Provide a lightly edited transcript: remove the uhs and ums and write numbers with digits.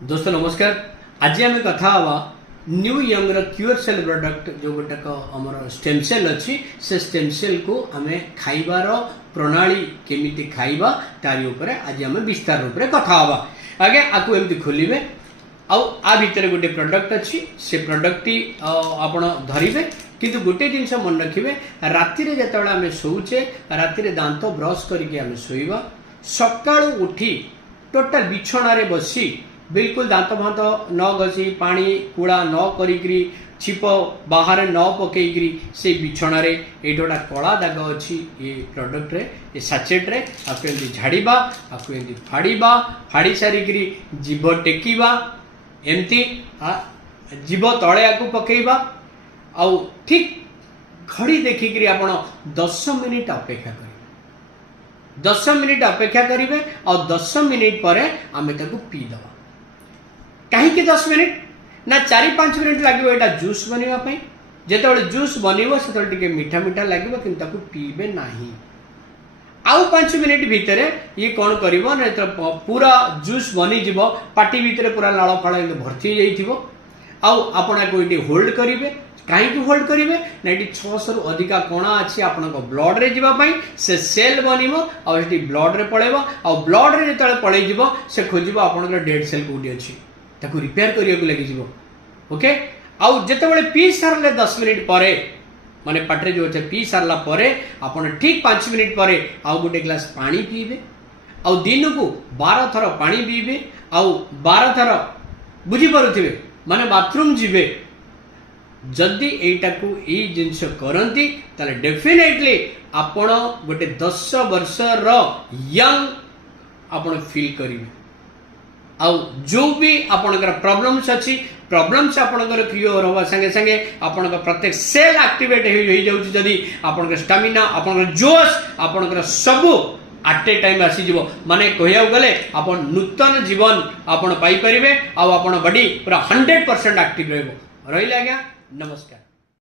दोस्तों नमस्कार। आज आम कथा हवा new young cure cell product जो गोटाक आमर स्टेम सेल अच्छी से स्टेम सेल को आम खाइबार प्रणाली केमिति खाइबा तारी ऊपर आज आम विस्तार रूप में कथा हवा। आगे आपको एमती खोलिबे आ भितर गोटे प्रोडक्ट अच्छी से प्रोडक्ट टी आपण धरिबे किंतु गोटे जिनस मन रखिबे राति रे जेतेबेला आम शोउचे राति रे दांत ब्रश करके आम शोइबा सकाळु उठी टोटल बिछणा रे बसी बिल्कुल दांत भात न घसी पानी कूड़ा न करी छिप बाहर न पकईकरी से बिछणा रे ये गोटा कला दाग अच्छी ये प्रोडक्ट रे ये सैचेट रे आपको एमती झाड़ीबा आपको एमती फाड़ीबा फाड़ी सारिकी जीभ टेकिबा एमती जीभ तले आकु पकईबा आउ ठीक घड़ी देखिकी आपण 10 मिनिट अपेक्षा करें 10 मिनिट अपेक्षा करेंगे और 10 मिनिट पर आम पीदबा कहीं 10 मिनिट ना 4-5 मिनिट लगे यहाँ जूस बनवाई जिते जूस बनव से मीठा मीठा लगे कि पीबे ना आउ 5 मिनिट भितर ये कौन कर पूरा जूस बनी जीव पाटी भितर पूरा लाल फाड़ भर्ती हो ये होल्ड करेंगे कहीं होल्ड करेंगे ना ये 600 रु अधिका कणा अच्छी आप ब्लड रे जीवाई से सेल बन ब्लड रे पड़ेब आ ब्लड रे जो पलैज से खोज आप डेड सेल कौटी अच्छी ताकू रिपेयर करने को लगी ओके आउ जिते पी सारे 10 मिनिट पर माने पाटे जो अच्छे पी सारा पर आप ठीक 5 मिनिट पर आउ गोटे ग्लास पानी पीबे आउ दिन को 12 थर पानी पीबे आउ 12 थर बुझीपे माने बाथरूम जीवे जदि एटा को ये जिनस करती ताले डेफिनेटली आपण गोटे 10 वर्ष यंग आपण फील करेंगे आउ जो भी आपणकर प्रॉब्लम्स अच्छी प्रॉब्लम्स आपणकर क्लियर होगा संगे संगे आपणकर प्रत्येक सेल एक्टिवेट हो जाउची जदी आपणकर स्टामिना आपणकर जोश आपणकर सबु एट ए टाइम आसी जीवो माने कहिया गले आपण नूतन जीवन आपण पाई परिबे आ आपण बॉडी पूरा 100% एक्टिव रहबो रहिला आज्ञा नमस्कार।